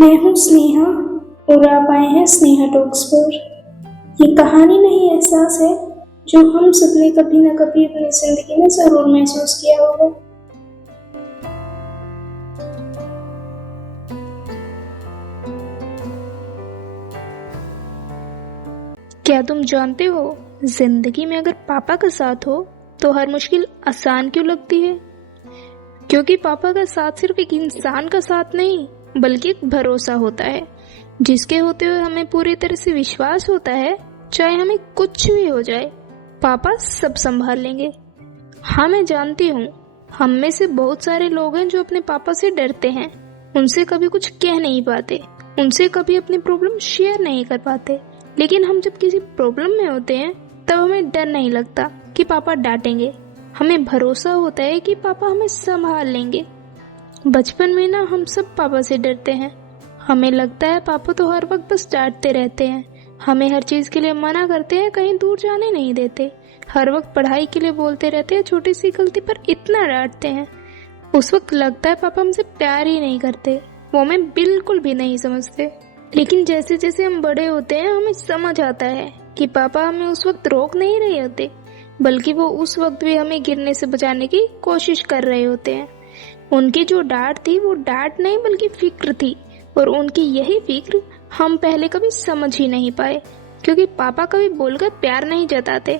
मैं हूँ स्नेहा और आप आए हैं स्नेहा टॉक्स पर। ये कहानी नहीं, एहसास है जो हम सबने कभी न कभी अपनी जिंदगी में जरूर महसूस किया होगा। क्या तुम जानते हो, जिंदगी में अगर पापा का साथ हो तो हर मुश्किल आसान क्यों लगती है? क्योंकि पापा का साथ सिर्फ एक इंसान का साथ नहीं बल्कि एक भरोसा होता है, जिसके होते हुए हमें पूरी तरह से विश्वास होता है चाहे हमें कुछ भी हो जाए, पापा सब संभाल लेंगे। हाँ, मैं जानती हूँ हम में से बहुत सारे लोग हैं जो अपने पापा से डरते हैं, उनसे कभी कुछ कह नहीं पाते, उनसे कभी अपनी प्रॉब्लम शेयर नहीं कर पाते। लेकिन हम जब किसी प्रॉब्लम में होते हैं तब हमें डर नहीं लगता कि पापा डांटेंगे, हमें भरोसा होता है कि पापा हमें संभाल लेंगे। बचपन में ना हम सब पापा से डरते हैं, हमें लगता है पापा तो हर वक्त बस डांटते रहते हैं, हमें हर चीज के लिए मना करते हैं, कहीं दूर जाने नहीं देते, हर वक्त पढ़ाई के लिए बोलते रहते हैं, छोटी सी गलती पर इतना डांटते हैं। उस वक्त लगता है पापा हमसे प्यार ही नहीं करते, वो हमें बिल्कुल भी नहीं समझते। लेकिन जैसे जैसे हम बड़े होते हैं हमें समझ आता है कि पापा हमें उस वक्त रोक नहीं रहे होते, बल्कि वो उस वक्त भी हमें गिरने से बचाने की कोशिश कर रहे होते हैं। उनकी जो डांट थी वो डांट नहीं बल्कि फिक्र थी, और उनकी यही फिक्र हम पहले कभी समझ ही नहीं पाए, क्योंकि पापा कभी बोलकर प्यार नहीं जताते,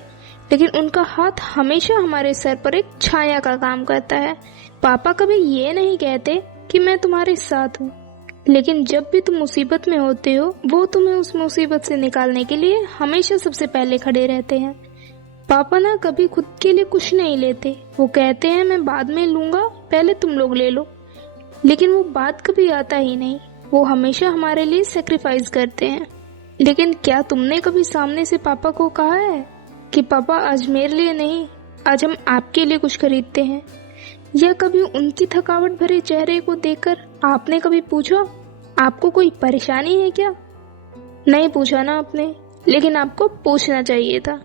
लेकिन उनका हाथ हमेशा हमारे सर पर एक छाया का काम करता है। पापा कभी ये नहीं कहते कि मैं तुम्हारे साथ हूँ, लेकिन जब भी तुम मुसीबत में होते हो वो तुम्हें उस मुसीबत से निकालने के लिए हमेशा सबसे पहले खड़े रहते हैं। पापा ना कभी खुद के लिए कुछ नहीं लेते, वो कहते हैं मैं बाद में लूंगा, पहले तुम लोग ले लो। लेकिन वो बात कभी आता ही नहीं, वो हमेशा हमारे लिए सेक्रीफाइस करते हैं। लेकिन क्या तुमने कभी सामने से पापा को कहा है कि पापा आज मेरे लिए नहीं, आज हम आपके लिए कुछ खरीदते हैं? या कभी उनकी थकावट भरे चेहरे को देखकर आपने कभी पूछा आपको कोई परेशानी है क्या? नहीं पूछा ना आपने, लेकिन आपको पूछना चाहिए था।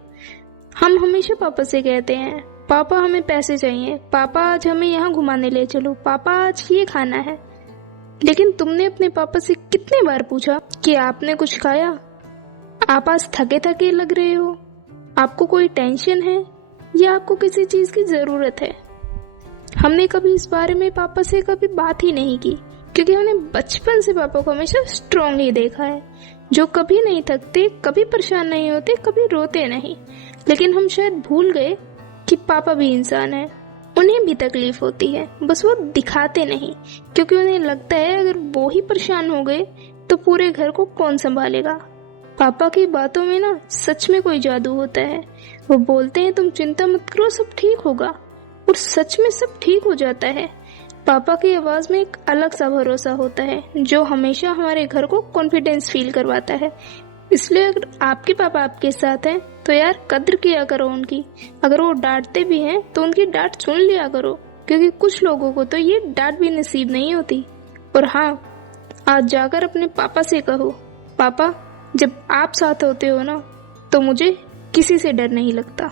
हम हमेशा पापा से कहते हैं पापा हमें पैसे चाहिए, पापा आज हमें यहाँ घुमाने ले चलो, पापा आज ये खाना है। लेकिन तुमने अपने पापा से कितने बार पूछा कि आपने कुछ खाया? आप आज थके थके लग रहे हो, आपको कोई टेंशन है या आपको किसी चीज की जरूरत है? हमने कभी इस बारे में पापा से कभी बात ही नहीं की, क्योंकि हमने बचपन से पापा को हमेशा स्ट्रांग ही देखा है, जो कभी नहीं थकते, कभी परेशान नहीं होते, कभी रोते नहीं। लेकिन हम शायद भूल गए कि पापा भी इंसान है, उन्हें भी तकलीफ होती है, बस वो दिखाते नहीं, क्योंकि उन्हें लगता है अगर वो ही परेशान हो गए तो पूरे घर को कौन संभालेगा। पापा की बातों में ना सच में कोई जादू होता है। वो बोलते हैं तुम चिंता मत करो, सब ठीक होगा, और सच में सब ठीक हो जाता है। पापा की आवाज में एक अलग सा भरोसा होता है, जो हमेशा हमारे घर को कॉन्फिडेंस फील करवाता है। इसलिए अगर आपके पापा आपके साथ हैं तो यार कद्र किया करो उनकी। अगर वो डांटते भी हैं तो उनकी डांट सुन लिया करो, क्योंकि कुछ लोगों को तो ये डांट भी नसीब नहीं होती। और हाँ, आज जाकर अपने पापा से कहो पापा, जब आप साथ होते हो ना तो मुझे किसी से डर नहीं लगता।